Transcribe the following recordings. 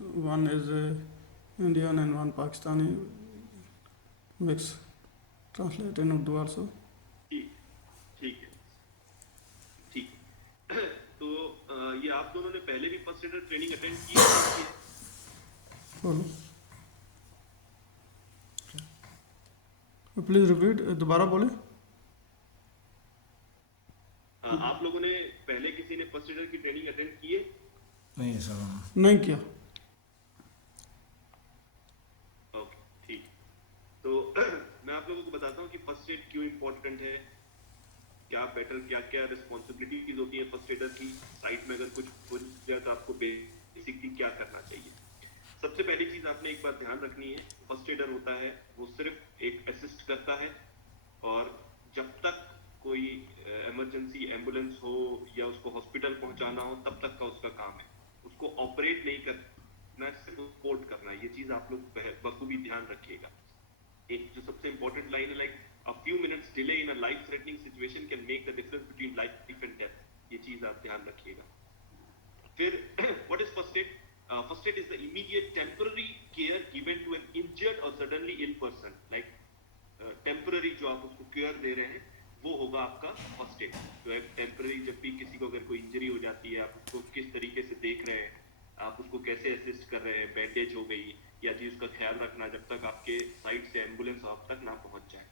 one is Indian and one Pakistani mix. Translate in Urdu also. ठीक ठीक है ठीक है। तो ये आप दोनों ने पहले भी फर्स्ट एडर ट्रेनिंग अटेंड की है? बोलो, प्लीज रिपीट, दोबारा बोले। आप लोगों ने पहले किसी ने फर्स्ट एडर की ट्रेनिंग अटेंड की है? नहीं सर, नहीं किया। ओके ठीक। तो मैं आप लोगों को बताता हूँ कि फर्स्ट एड क्यों इम्पोर्टेंट है, क्या बेटर क्या क्या रिस्पॉन्सिबिलिटीज होती है फर्स्ट एडर की। साइट में अगर कुछ हो जाए तो आपको बेसिकली क्या करना चाहिए। सबसे पहली चीज आपने एक बात ध्यान रखनी है, फर्स्ट एडर होता है वो सिर्फ एक असिस्ट करता है, और जब तक कोई इमरजेंसी एम्बुलेंस हो या उसको हॉस्पिटल पहुंचाना हो तब तक का उसका काम है। उसको ऑपरेट नहीं करना, सिर्फ सपोर्ट करना है। ये चीज आप लोग बखूबी ध्यान रखिएगा। एक जो सबसे इंपॉर्टेंट लाइन है, like a few minutes delay in a life threatening situation can make the difference between life and death। ये चीज आप ध्यान रखिएगा। फिर what is first aid? First aid is the immediate temporary care given to an injured or suddenly ill person। like temporary जो आप उसको care दे रहे हैं वो होगा आपका फर्स्ट एड। तो एक टेम्पररी, जब भी किसी को अगर कोई इंजरी हो जाती है, आप उसको किस तरीके से देख रहे हैं, आप उसको कैसे असिस्ट कर रहे हैं, बैंडेज हो गई या जी, उसका ख्याल रखना जब तक आपके साइड से एम्बुलेंस आप तक ना पहुंच जाए।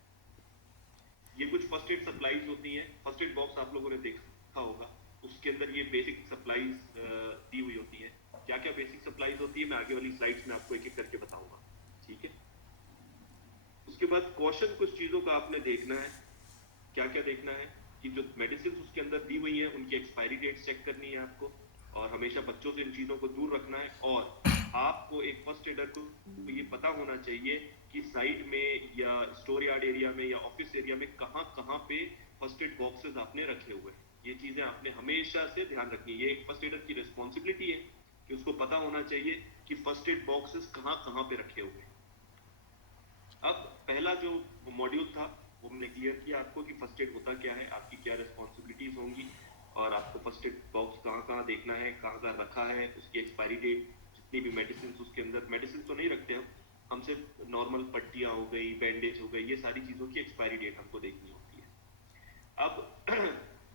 ये कुछ फर्स्ट एड सप्लाईज होती हैं। फर्स्ट एड बॉक्स आप लोगों ने देखा होगा, उसके अंदर ये बेसिक सप्लाईज दी हुई होती है। क्या क्या बेसिक सप्लाईज होती है मैं आगे वाली स्लाइड्स में आपको एक एक करके बताऊंगा, ठीक है। उसके बाद कॉशन, कुछ चीजों का आपने देखना है। क्या क्या देखना है कि जो मेडिसिन उसके अंदर दी हुई है उनकी एक्सपायरी डेट चेक करनी है आपको, और हमेशा बच्चों से इन चीजों को दूर रखना है। और आपको एक फर्स्ट एडर को ये पता होना चाहिए कि साइड में या स्टोर यार्ड एरिया में या ऑफिस एरिया में कहाँ कहाँ पे फर्स्ट एड बॉक्सेस आपने रखे हुए हैं। ये चीजें आपने हमेशा से ध्यान रखनी है। ये एक फर्स्ट एडर की रिस्पॉन्सिबिलिटी है कि उसको पता होना चाहिए कि फर्स्ट एड बॉक्सेस कहाँ कहाँ पे रखे हुए हैं। अब पहला जो मॉड्यूल था वो हमने क्लियर किया आपको कि फर्स्ट एड होता क्या है, आपकी क्या रिस्पॉन्सिबिलिटीज होंगी, और आपको फर्स्ट एड बॉक्स कहाँ कहाँ देखना है, कहाँ कहाँ रखा है, उसकी एक्सपायरी डेट, जितनी भी मेडिसिन उसके अंदर, मेडिसिन तो नहीं रखते हम सिर्फ नॉर्मल पट्टियाँ हो गई, बैंडेज हो गई, ये सारी चीज़ों की एक्सपायरी डेट हमको देखनी होती है। अब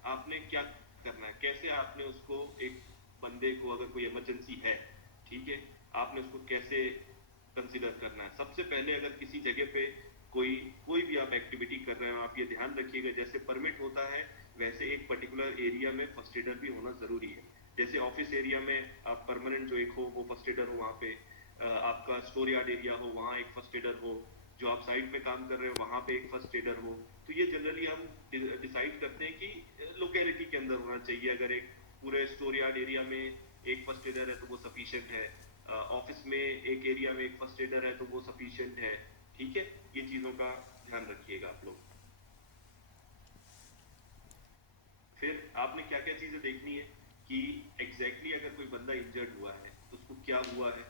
आपने क्या करना है, कैसे आपने उसको, एक बंदे को अगर कोई इमरजेंसी है, ठीक है, आपने उसको कैसे कंसीडर करना है। सबसे पहले अगर किसी जगह पे कोई भी आप एक्टिविटी कर रहे हो, आप ये ध्यान रखिएगा जैसे परमिट होता है वैसे एक पर्टिकुलर एरिया में फर्स्ट एडर भी होना जरूरी है। जैसे ऑफिस एरिया में आप परमानेंट जो एक हो वो फर्स्ट एडर हो, वहाँ पे आपका स्टोर यार्ड एरिया हो वहाँ एक फर्स्ट एडर हो, जो आप साइड में काम कर रहे हो वहाँ पे एक फर्स्ट एडर हो। तो ये जनरली हम डिसाइड करते हैं कि लोकेलिटी के अंदर होना चाहिए। अगर एक पूरे स्टोर यार्ड एरिया में एक फर्स्ट एडर है तो वो सफिशिएंट है, ऑफिस में एक एरिया में एक फर्स्ट एडर है तो वो सफिशिएंट है, ठीक है। ये चीजों का ध्यान रखिएगा आप लोग। फिर आपने क्या क्या चीजें देखनी है कि एग्जैक्टली अगर कोई बंदा इंजर्ड हुआ है तो उसको क्या हुआ है,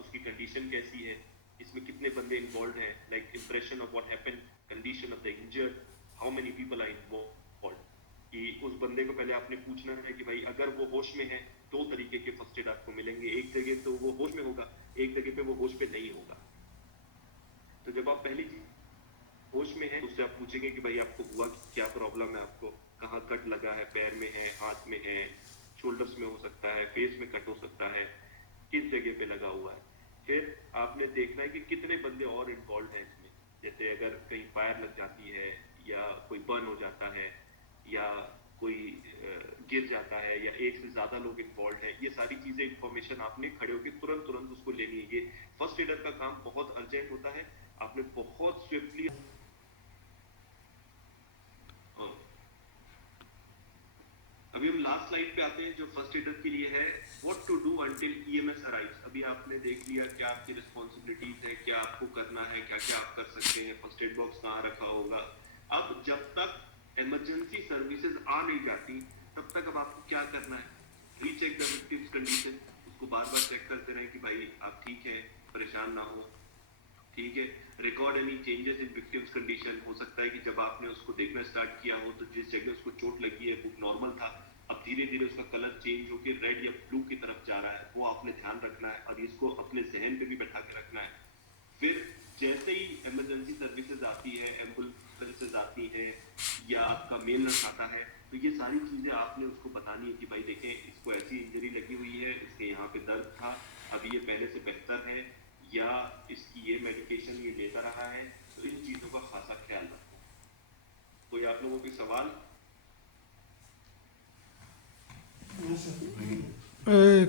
उसकी कंडीशन कैसी है, इसमें कितने बंदे इन्वॉल्व हैं, like impression of what happened, condition of the injured, how many people are involve. कि उस बंदे को पहले आपने पूछना है कि भाई अगर वो होश में है, दो तरीके के फर्स्ट एड आपको मिलेंगे। एक जगह तो वो होश में होगा, एक जगह पे वो होश पे नहीं होगा। तो जब आप पहली चीज होश में है उससे आप पूछेंगे कि भाई आपको हुआ क्या, प्रॉब्लम है, आपको कहाँ कट लगा है, पैर में है, हाथ में है, शोल्डर्स में हो सकता है, फेस में कट हो सकता है, किस जगह पे लगा हुआ है। फिर आपने देखना है कि कितने बंदे और इन्वॉल्व हैं इसमें। जैसे अगर कहीं फायर लग जाती है या कोई बर्न हो जाता है या कोई गिर जाता है या एक से ज्यादा लोग इन्वॉल्व हैं, ये सारी चीजें इंफॉर्मेशन आपने खड़े होकर तुरंत उसको लेनी है। ये फर्स्ट एडर का काम बहुत अर्जेंट होता है, आपने बहुत स्विफ्टली। अभी हम लास्ट स्लाइड पे आते हैं जो फर्स्ट एडर के लिए है, what to do until EMS arrives. अभी आपने देख लिया क्या आपकी रिस्पॉन्सिबिलिटीज है, क्या आपको करना है, क्या क्या आप कर सकते हैं, फर्स्ट एड बॉक्स कहाँ रखा होगा। अब जब तक इमरजेंसी सर्विसेज आ नहीं जाती तब तक अब आपको क्या करना है, रीचेक द विक्टिम्स कंडीशन। उसको बार बार चेक करते रहें कि भाई आप ठीक है, परेशान ना हो, ठीक है। Record any changes in victims condition. हो सकता है कि जब आपने उसको देखना स्टार्ट किया हो तो जिस जगह उसको चोट लगी है वो नॉर्मल था, अब धीरे धीरे उसका कलर चेंज होकर रेड या ब्लू की तरफ जा रहा है, वो आपने ध्यान रखना है और इसको अपने जहन पे भी बैठा के रखना है। फिर जैसे ही इमरजेंसी सर्विसेज आती है, एम्बुलेंसेज आती है या आपका मेल नर्स आता है, तो ये सारी चीजें आपने उसको बतानी है कि भाई देखें इसको ऐसी इंजरी लगी हुई है, इसके यहाँ पे दर्द था, अभी ये पहले से बेहतर है, या इसकी ये मेडिकेशन ये लेता रहा है। तो इन चीजों का खासा ख्याल रखो। कोई आप लोगों के सवाल?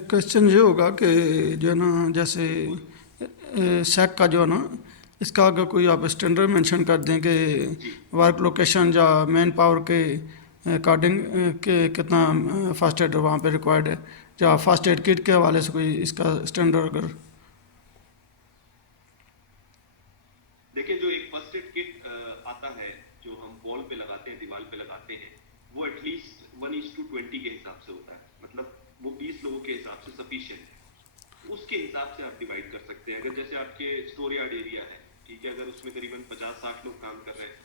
क्वेश्चन ये होगा कि जो है ना, जैसे सैक का जो है ना, इसका अगर कोई आप स्टैंडर्ड मेंशन कर दें कि वर्क लोकेशन या मैन पावर के अकॉर्डिंग के कितना फर्स्ट एड वहाँ पे रिक्वायर्ड है, या फर्स्ट एड किट के हवाले से कोई इसका स्टैंडर्ड अगर। देखिए जो एक फर्स्ट एड किट आता है जो हम वॉल पे लगाते हैं, दीवार पे लगाते हैं, वो एटलीस्ट 1:20 के हिसाब से होता है, मतलब वो 20 लोगों के हिसाब से सफिशिएंट है। उसके हिसाब से आप डिवाइड कर सकते हैं। अगर जैसे आपके स्टोर यार्ड एरिया है, ठीक है, अगर उसमें करीबन 50-60 लोग काम कर रहे हैं,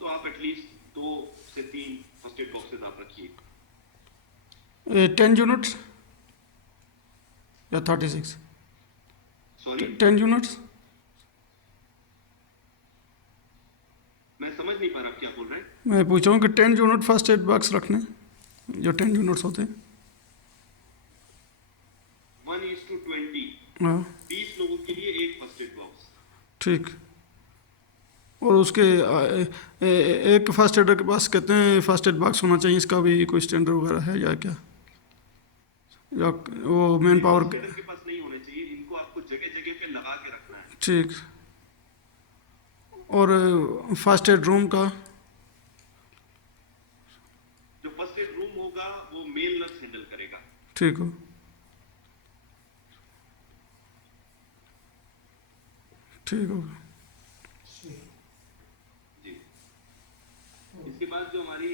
तो आप एटलीस्ट 2 से 3 फर्स्ट एड बॉक्सेस आप रखिए। 10 यूनिट्स या 36? Sorry 10 units. मैं समझ नहीं पा रहा आप क्या बोल रहे हैं। मैं पूछ रहा हूँ कि 10 यूनिट फर्स्ट एड बॉक्स रखने, जो 10 यूनिट्स होते हैं। 1:20, हाँ 20 लोगों के लिए एक फर्स्ट एड बॉक्स। ठीक। और उसके एक फर्स्ट एडर के पास कितने फर्स्ट एड बॉक्स होना चाहिए, इसका भी कोई स्टैंडर्ड वगैरह है या क्या, या वो मैन पावर? फर्स्ट एडर के पास नहीं होने चाहिए, इनको आपको जगह जगह पे लगा के रखना है। ठीक। और फर्स्ट एड रूम का? जो फर्स्ट एड रूम होगा वो मेल नर्स हैंडल करेगा। ठीक हो, ठीक होगा। जी। इसके बाद जो हमारी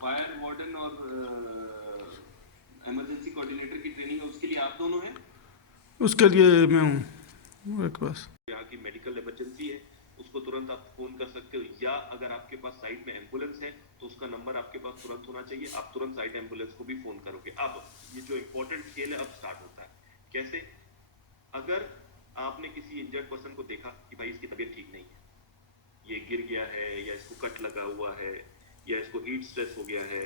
फायर वार्डन और इमरजेंसी कोऑर्डिनेटर की ट्रेनिंग है, उसके लिए आप दोनों हैं। उसके लिए मैं हूँ मेरे पास। यहाँ की मेडिकल इमरजेंसी है, उसको तुरंत आप फोन कर सकते हो, या अगर आपके पास साइट में एम्बुलेंस है तो उसका नंबर आपके पास तुरंत होना चाहिए, आप तुरंत साइट एम्बुलेंस को भी फोन करोगे। अब ये जो इंपॉर्टेंट खेल है अब स्टार्ट होता है। कैसे? अगर आपने किसी इंजर्ड पर्सन को देखा कि भाई इसकी तबीयत ठीक नहीं है, ये गिर गया है, या इसको कट लगा हुआ है, या इसको हीट स्ट्रेस हो गया है,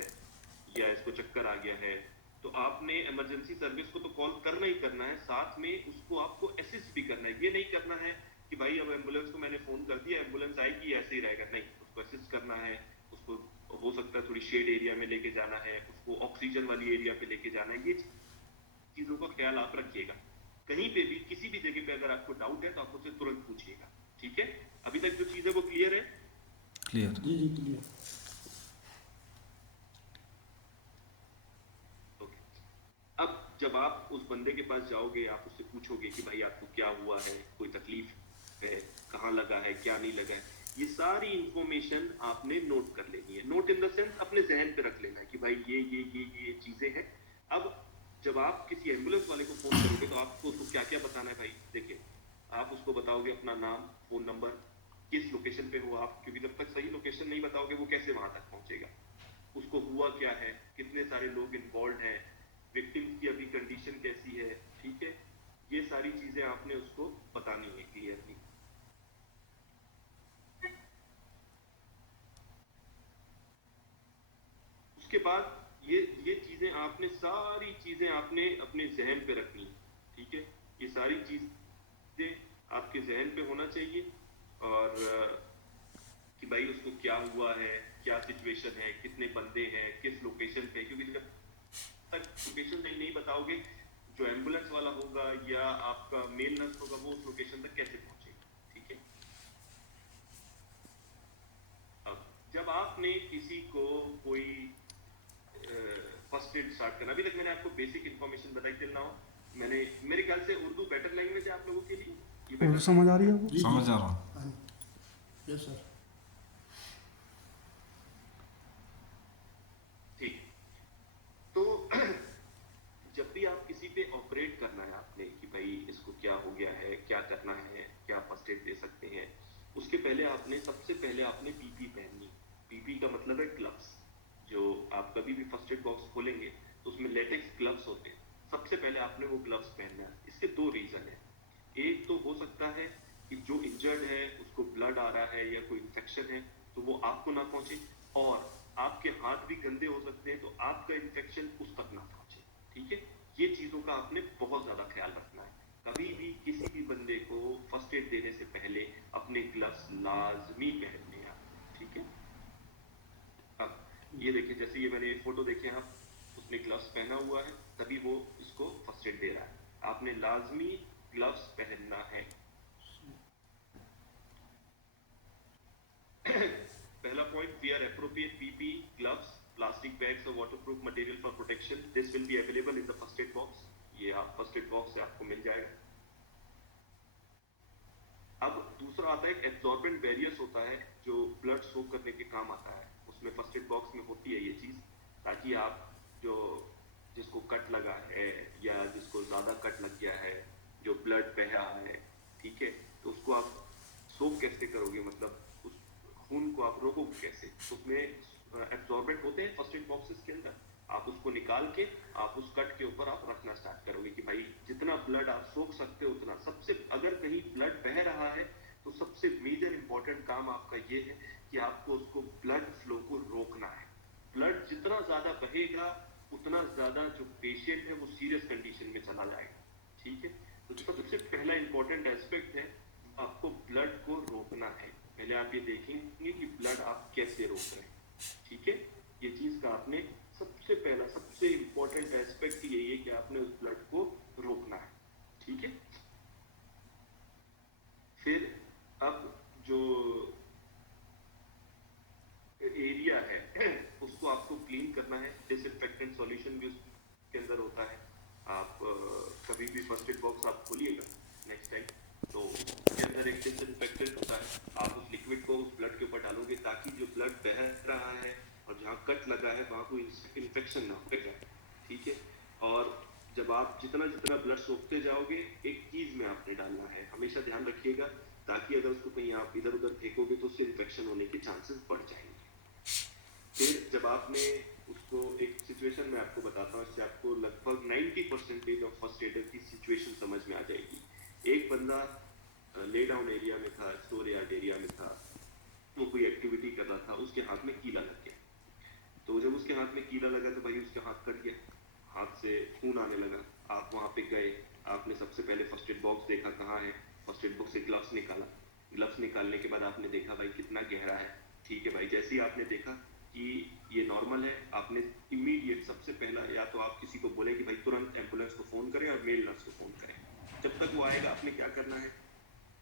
या इसको चक्कर आ गया है, तो आपने इमरजेंसी सर्विस को तो कॉल करना ही करना है, साथ में उसको आपको असिस्ट भी करना है। ये नहीं करना है कि भाई अब एम्बुलेंस को मैंने फोन कर दिया, एम्बुलेंस आएगी ऐसे ही रहेगा, नहीं, उसको असिस्ट करना है। उसको हो सकता है थोड़ी शेड एरिया में लेके जाना है, उसको ऑक्सीजन वाली एरिया पे लेके जाना है। ये चीजों का ख्याल आप रखिएगा। कहीं पे भी किसी भी जगह पे अगर आपको डाउट है तो आप उससे तुरंत पूछिएगा। ठीक है, अभी तक जो चीज है वो क्लियर है? क्लियर। जी जी क्लियर। ओके। अब जब आप उस बंदे के पास जाओगे, आप उससे पूछोगे कि भाई आपको क्या हुआ है, कोई तकलीफ है, कहाँ लगा है, क्या नहीं लगा है, ये सारी इंफॉर्मेशन आपने नोट कर लेनी है। नोट इन द सेंस अपने जहन पे रख लेना है कि भाई ये चीजें हैं। अब जब आप किसी एम्बुलेंस वाले को फोन करोगे तो आपको उसको क्या क्या बताना है भाई? देखिए, आप उसको बताओगे अपना नाम, फोन नंबर, किस लोकेशन पे हो आप, क्योंकि जब तक सही लोकेशन नहीं बताओगे वो कैसे वहां तक पहुंचेगा, उसको हुआ क्या है, कितने सारे लोग इन्वॉल्व हैं, विक्टिम की अभी कंडीशन कैसी है। ठीक है, ये सारी चीजें आपने उसको बतानी है क्लियरली। उसके बाद ये चीजें आपने सारी चीजें आपने अपने जहन पे रखनी है। ठीक है, ये सारी चीजें आपके जहन पे होना चाहिए, और कि भाई उसको क्या हुआ है, क्या सिचुएशन है, कितने बंदे हैं, किस लोकेशन पे, क्योंकि जब तक लोकेशन नहीं बताओगे, जो एम्बुलेंस वाला होगा या आपका मेल नर्स होगा वो उस लोकेशन तक कैसे पहुंचेगा। ठीक है, अब जब आपने किसी को कोई फर्स्ट एड स्टार्ट करना, अभी तक मैंने आपको बेसिक इन्फॉर्मेशन बताई टिल नाउ। मैंने, मेरे ख्याल से उर्दू बेटर लैंग्वेज है आप लोगों के लिए, ये better समझ आ रही है आपको? जी समझ आ रहा। Yes sir. ठीक। तो जब भी आप किसी पे ऑपरेट करना है आपने कि भाई इसको क्या हो गया है, क्या करना है, क्या फर्स्ट एड दे सकते हैं, उसके पहले आपने सबसे पहले आपने पीपी पहननी। पीपी का मतलब है ग्लव्स। जो आप कभी भी फर्स्ट एड बॉक्स खोलेंगे तो उसमें लेटेक्स ग्लव्स होते हैं, सबसे पहले आपने वो ग्लव्स पहनना है। इसके दो रीजन है। एक तो हो सकता है कि जो इंजर्ड है उसको ब्लड आ रहा है या कोई इन्फेक्शन है तो वो आपको ना पहुंचे, और आपके हाथ भी गंदे हो सकते हैं तो आपका इन्फेक्शन उस तक ना पहुंचे। ठीक है, ये चीजों का आपने बहुत ज्यादा ख्याल रखना है। कभी भी किसी भी बंदे को फर्स्ट एड देने से पहले अपने ग्लव्स लाजमी पहनने हैं। ठीक है, अब ये देखिए, जैसे ये मैंने फोटो देखे आप, उसने ग्लव्स पहना हुआ है तभी वो इसको फर्स्ट एड दे रहा है। आपने लाजमी ग्लव्स पहनना है। पहला point, wear appropriate PPE, gloves, plastic bags or waterproof material for protection. This will be available in the first aid box. ये आप फर्स्ट एड बॉक्स से आपको मिल जाएगा। अब दूसरा आता है एब्जॉर्बेंट बैरियर्स होता है जो ब्लड सोक करने के काम आता है, उसमें फर्स्ट एड बॉक्स में होती है ये चीज, ताकि आप जो जिसको कट लगा है या जिसको ज्यादा कट लग गया है, जो ब्लड बहा है, ठीक है, तो उसको आप सोक कैसे करोगे, मतलब उस खून को आप रोकोगे कैसे। तो उसमें एब्जॉर्बेंट होते हैं फर्स्ट एड बॉक्सेस के अंदर, आप उसको निकाल के आप उस कट के ऊपर आप रखना स्टार्ट करोगे कि भाई जितना ब्लड आप सोख सकते हो उतना। सबसे अगर कहीं ब्लड बह रहा है तो सबसे मेजर इंपॉर्टेंट काम आपका ये है कि आपको उसको ब्लड फ्लो को रोकना है। ब्लड जितना ज्यादा बहेगा उतना ज्यादा जो पेशेंट है वो सीरियस कंडीशन में चला जाएगा। ठीक है, तो सबसे पहला इंपॉर्टेंट एस्पेक्ट है, आपको ब्लड को रोकना है। पहले आप ये देखेंगे कि ब्लड आप कैसे रोक रहे हैं। ठीक है, ये चीज का आपने सबसे पहला सबसे इंपॉर्टेंट एस्पेक्ट यही है कि आपने उस ब्लड को रोकना है। ठीक है, फिर अब जो एरिया है उसको आपको क्लीन करना है। डिसइंफेक्टेंट सॉल्यूशन भी उसके अंदर होता है। आप कभी भी फर्स्ट एड बॉक्स आप खोलिएगा नेक्स्ट टाइम तो उसके अंदर एक डिसइंफेक्टेंट होता है, आप उस लिक्विड को उस ब्लड के ऊपर डालोगे ताकि जो ब्लड बह रहा है और जहाँ कट लगा है वहां कोई इन्फेक्शन ना हो जाए। ठीक है, और जब आप जितना जितना ब्लड सोखते जाओगे एक चीज में आपने डालना है, हमेशा ध्यान रखिएगा, ताकि अगर उसको कहीं आप इधर उधर फेंकोगे तो उससे इन्फेक्शन होने के चांसेस बढ़ जाएंगे। फिर जब आपने उसको एक सिचुएशन में आपको बताता हूँ, इससे आपको लगभग 90% ऑफ फर्स्ट एडर की सिचुएशन समझ में आ जाएगी। एक बंदा ले डाउन एरिया में था, स्टोर यार्ड एरिया में था, वो कोई एक्टिविटी कर रहा था, उसके हाथ में कीला लग गया। तो जब उसके हाथ में कीला लगा तो भाई उसका हाथ कट गया, हाथ से खून आने लगा। आप वहां पे गए, आपने सबसे पहले फर्स्ट एड बॉक्स देखा कहाँ है, फर्स्ट एड बॉक्स से ग्लव्स निकाला। ग्लव्स निकालने के बाद आपने देखा भाई कितना गहरा है। ठीक है भाई, जैसे ही आपने देखा कि ये नॉर्मल है, आपने इमीडिएट सबसे पहला या तो आप किसी को बोले कि भाई तुरंत एम्बुलेंस को फोन करें और मेल नर्स को फोन करें। जब तक वो आएगा आपने क्या करना है,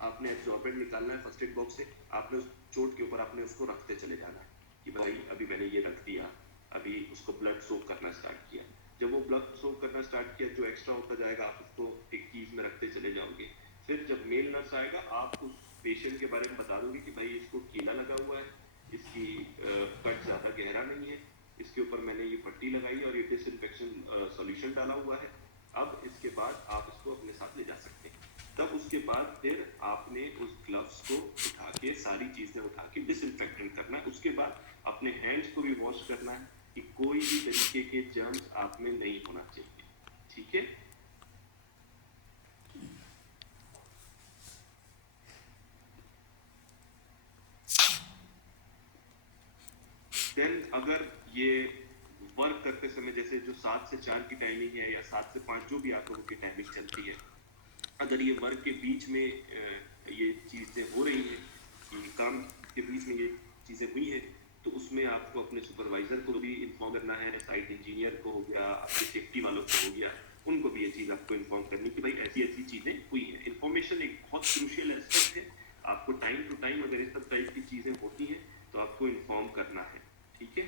आपने एब्जॉर्बेंट निकालना है फर्स्ट एड बॉक्स से, आपने उस चोट के ऊपर आपने उसको रखते चले जाना है कि भाई अभी मैंने ये रख दिया, अभी उसको ब्लड सोक करना स्टार्ट किया। जब वो ब्लड सोक करना स्टार्ट किया, जो एक्स्ट्रा होता जाएगा आप उसको एक चीज में रखते चले जाओगे। फिर जब मेल नर्स आएगा आप उस पेशेंट के बारे में बता दोगे कि भाई इसको कीला लगा हुआ है, इसकी कट ज्यादा गहरा नहीं है, इसके ऊपर मैंने ये पट्टी लगाई है और ये डिसइंफेक्शन सॉल्यूशन डाला हुआ है। अब इसके बाद आप इसको अपने साथ ले जा सकते हैं। तब उसके बाद फिर आपने उस ग्लव्स को उठा के सारी चीजें उठा के डिसइंफेक्टेंट करना है। उसके बाद अपने हैंड्स को भी वॉश करना है कि कोई भी तरीके के जर्म्स आप में नहीं होना चाहिए। ठीक है, देन अगर ये वर्क करते समय जैसे जो 7 से 4 की टाइमिंग है या 7 से 5 जो भी आप लोगों की टाइमिंग चलती है, अगर ये वर्क के बीच में ये चीजें हो रही हैं कि काम के बीच में ये चीजें हुई हैं, तो उसमें आपको अपने सुपरवाइजर को भी इन्फॉर्म करना है, साइट इंजीनियर को हो गया, आपके सेफ्टी वालों को हो गया, उनको भी ये चीज आपको इन्फॉर्म करनी कि भाई ऐसी ऐसी चीजें हुई हैं। इन्फॉर्मेशन एक बहुत क्रूशियल एस्पेक्ट है, आपको टाइम टू टाइम अगर इस सब टाइप की चीजें होती हैं तो आपको इन्फॉर्म करना है। ठीक है,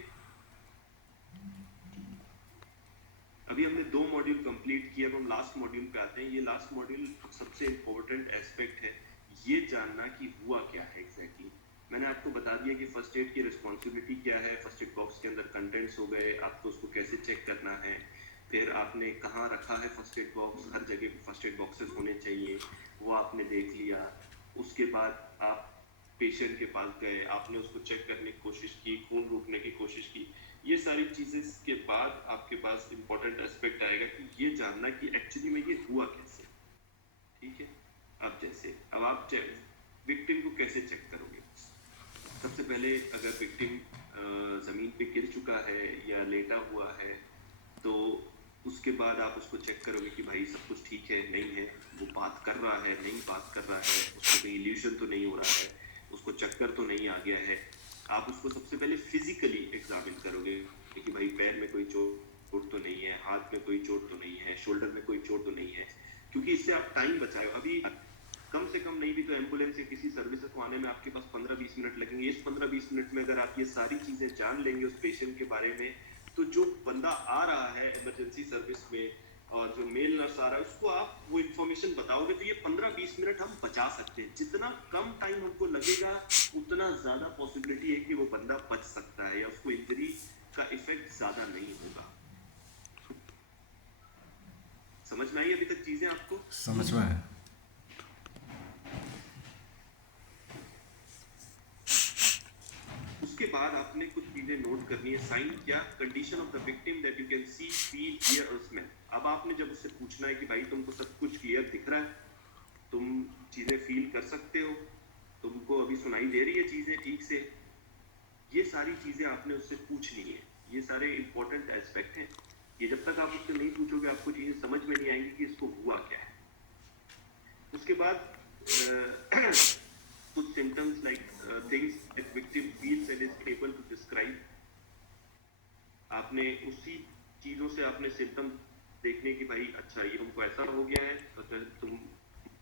अभी हमने 2 मॉड्यूल कंप्लीट किए, अब हम लास्ट मॉड्यूल पे आते हैं। ये लास्ट मॉड्यूल सबसे इम्पोर्टेंट एस्पेक्ट है, ये जानना कि हुआ क्या है एग्जैक्टली। मैंने आपको बता दिया कि फर्स्ट एड की रिस्पॉन्सिबिलिटी क्या है, फर्स्ट एड बॉक्स के अंदर कंटेंट्स हो गए, आपको उसको कैसे चेक करना है, फिर आपने कहाँ रखा है फर्स्ट एड बॉक्स, हर जगह पे फर्स्ट एड बॉक्सेस होने चाहिए, वो आपने देख लिया। उसके बाद आप पेशेंट के पास गए, आपने उसको चेक करने की कोशिश की, खून रोकने की कोशिश की। ये सारी चीजें के बाद आपके पास इंपॉर्टेंट एस्पेक्ट आएगा कि ये जानना कि एक्चुअली में ये हुआ कैसे। ठीक है, अब जैसे अब आप विक्टिम को कैसे चेक करोगे? सबसे पहले अगर विक्टिम जमीन पे गिर चुका है या लेटा हुआ है तो उसके बाद आप उसको चेक करोगे कि भाई सब कुछ ठीक है नहीं है, वो बात कर रहा है नहीं बात कर रहा है, उसको कहीं इल्यूशन तो नहीं हो रहा है, उसको चक्कर तो नहीं आ गया है। आप उसको सबसे पहले फिजिकली एग्जामिन करोगे कि भाई पैर में कोई चोट तो नहीं है, हाथ में कोई चोट तो नहीं है, शोल्डर में कोई चोट तो नहीं है, क्योंकि इससे आप टाइम बचाए। अभी कम से कम नहीं भी तो एम्बुलेंस या किसी सर्विस को आने में आपके पास 15-20 मिनट लगेंगे। इस 15-20 मिनट में अगर आप ये सारी चीजें जान लेंगे उस पेशेंट के बारे में, तो जो बंदा आ रहा है इमरजेंसी सर्विस में और जो मेल नर्स आ रहा है उसको आप वो इन्फॉर्मेशन बताओगे तो ये 15-20 मिनट हम बचा सकते हैं। जितना कम टाइम हमको लगेगा उतना ज्यादा पॉसिबिलिटी है कि वो बंदा बच सकता है या उसको इंजरी का इफेक्ट ज्यादा नहीं होगा। समझ में आई अभी तक चीजें आपको? समझ में है। उसके बाद आपने कुछ चीजें नोट करनी है। साइन क्या? Condition of the victim that you can see, feel, here और स्मेल। अब आपने जब उससे पूछना है कि भाई तुमको सब कुछ क्लियर दिख रहा है, तुम चीजें फील कर सकते हो, तुमको अभी सुनाई दे रही है चीजें ठीक से, ये सारी चीजें आपने उससे पूछनी है। ये सारे इंपॉर्टेंट एस्पेक्ट हैं। ये जब तक आप उससे नहीं पूछोगे आपको चीजें समझ में नहीं आएंगी कि इसको हुआ क्या है। उसके बाद कुछ symptoms like things that victim feels and is able to describe। आपने उसी चीजों से आपने सिम्टम देखने कि भाई अच्छा ये तुमको ऐसा हो गया है तो तुम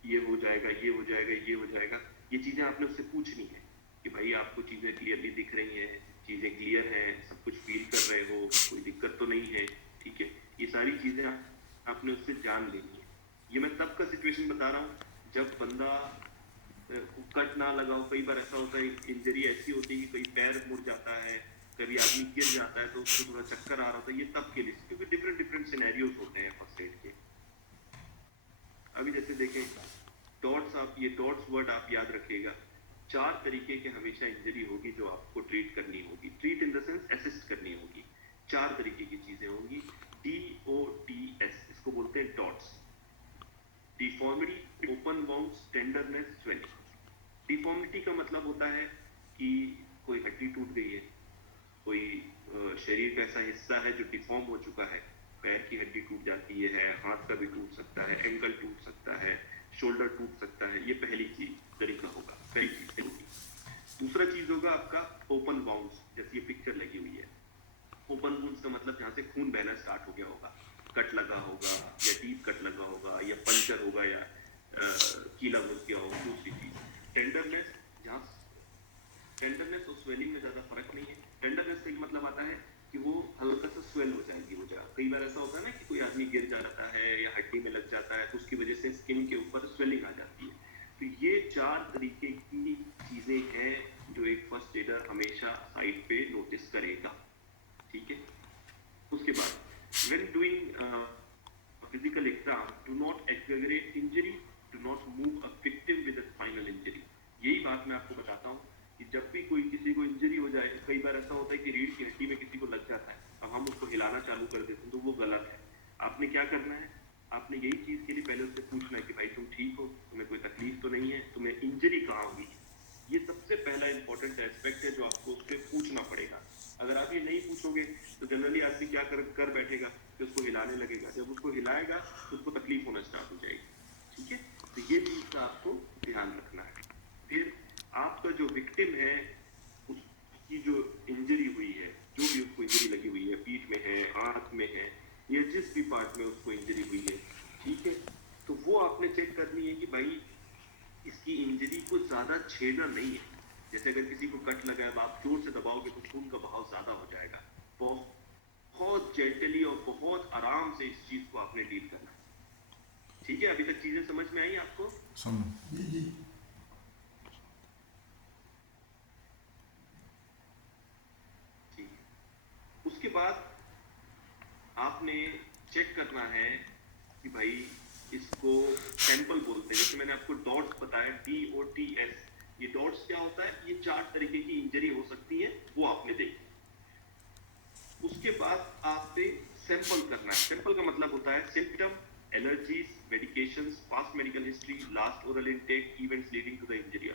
ये हो जाएगा ये हो जाएगा ये हो जाएगा। ये चीजें आपने उससे पूछनी है कि भाई आपको चीजें क्लियरली दिख रही हैं, चीजें क्लियर हैं, सब कुछ फील कर रहे हो, कोई दिक्कत तो नहीं है, ठीक है। ये सारी चीजें आपने उससे जान लेनी है। ये मैं तब का सिचुएशन बता रहा हूँ जब बंदा कट ना लगाओ। कई बार ऐसा होता है इंजरी ऐसी होती है कि कहीं पैर मुड़ जाता है, कभी आदमी गिर जाता है तो उसको थोड़ा चक्कर आ रहा होता है। ये तब के लिए, क्योंकि डिफरेंट डिफरेंट सिनेरियोज होते हैं फर्स्ट एड के। अभी जैसे देखें डॉट्स, आप ये डॉट्स वर्ड आप याद रखिएगा। 4 तरीके के हमेशा इंजरी होगी जो आपको ट्रीट करनी होगी। Treat in the sense assist करनी होगी। 4 तरीके की चीजें होंगी। DOTS इसको बोलते हैं dots. Deformity, open wounds, tenderness, swelling. Deformity का मतलब होता है कि कोई हड्डी टूट गई है, कोई शरीर का ऐसा हिस्सा है जो डिफॉर्म हो चुका है। पैर की हड्डी टूट जाती है, हाथ का भी टूट सकता है, एंकल टूट सकता है, शोल्डर टूट सकता है। ये पहली चीज तरीका होगा, पहली चीज होगी। दूसरा चीज होगा आपका ओपन वाउंड्स, जैसे ये पिक्चर लगी हुई है। ओपन वुंड्स का मतलब जहाँ से खून बहना स्टार्ट हो गया होगा, कट लगा होगा या डीप कट लगा होगा या पंचर होगा या कीला घुस गया होगा। दूसरी चीज टेंडरनेस, जहाँ टेंडरनेस और स्वेलिंग में ज्यादा फर्क नहीं है। टेंडरनेस का मतलब आता है कि वो हल्का सा स्वेल हो जाएगी वो जगह। कई बार ऐसा होता है ना कि कोई आदमी गिर जाता है या हड्डी में लग जाता है तो उसकी वजह से स्किन के ऊपर स्वेलिंग आ जाती है। तो ये 4 तरीके की चीजें हैं जो एक फर्स्ट एडर हमेशा साइड पे नोटिस करेगा, ठीक है। उसके बाद when doing physical exam, do not aggravate injury, do not move a victim with a spinal injury। यही बात मैं आपको बताता हूँ कि जब भी कोई किसी को इंजरी हो जाए, कई बार ऐसा होता है कि रीढ़ की हड्डी में किसी को लग जाता है, अब हम उसको हिलाना चालू कर देते हैं तो वो गलत है। आपने क्या करना है, आपने यही चीज के लिए पहले उससे पूछना है कि भाई तुम ठीक हो, तुम्हें कोई तकलीफ तो नहीं है, तुम्हें इंजरी कहाँ हुई है। ये सबसे पहला इंपॉर्टेंट एस्पेक्ट है जो आपको उससे पूछना पड़ेगा। अगर आप ये नहीं पूछोगे तो जनरली आदमी क्या कर बैठेगा कि उसको हिलाने लगेगा। जब उसको हिलाएगा तो उसको तकलीफ होना स्टार्ट हो जाएगी, ठीक है। तो ये चीज का आपको ध्यान रखना है। फिर आपका जो विक्टिम है उसकी जो इंजरी हुई है, जो भी उसको इंजरी लगी हुई है, पीठ में है, हाथ में है, या जिस भी पार्ट में उसको इंजरी हुई है, ठीक है, तो वो आपने चेक करनी है कि भाई इसकी इंजरी को ज्यादा छेड़ना नहीं है। जैसे अगर किसी को कट लगा है, आप जोर से दबाओगे तो खून का बहाव ज्यादा हो जाएगा। बहुत जेंटली और बहुत आराम से इस चीज को आपने डील करना है, ठीक है। अभी तक चीजें समझ में आई आपको? सुन ठीक है। उसके बाद आपने चेक करना है कि भाई इसको टेम्पल बोलते हैं। जैसे मैंने आपको डॉट्स बताया, DOTS, ये डॉट्स क्या होता है? ये 4 तरीके की इंजरी हो सकती है, वो आपने देखी। उसके बाद आपने सैंपल करना है। सैंपल का मतलब होता है symptom, allergies, medications, past medical history, last oral intake, events leading to the injury.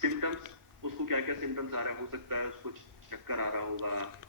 Symptoms, उसको क्या क्या सिम्टम्स आ रहा है, हो सकता है उसको चक्कर आ रहा होगा,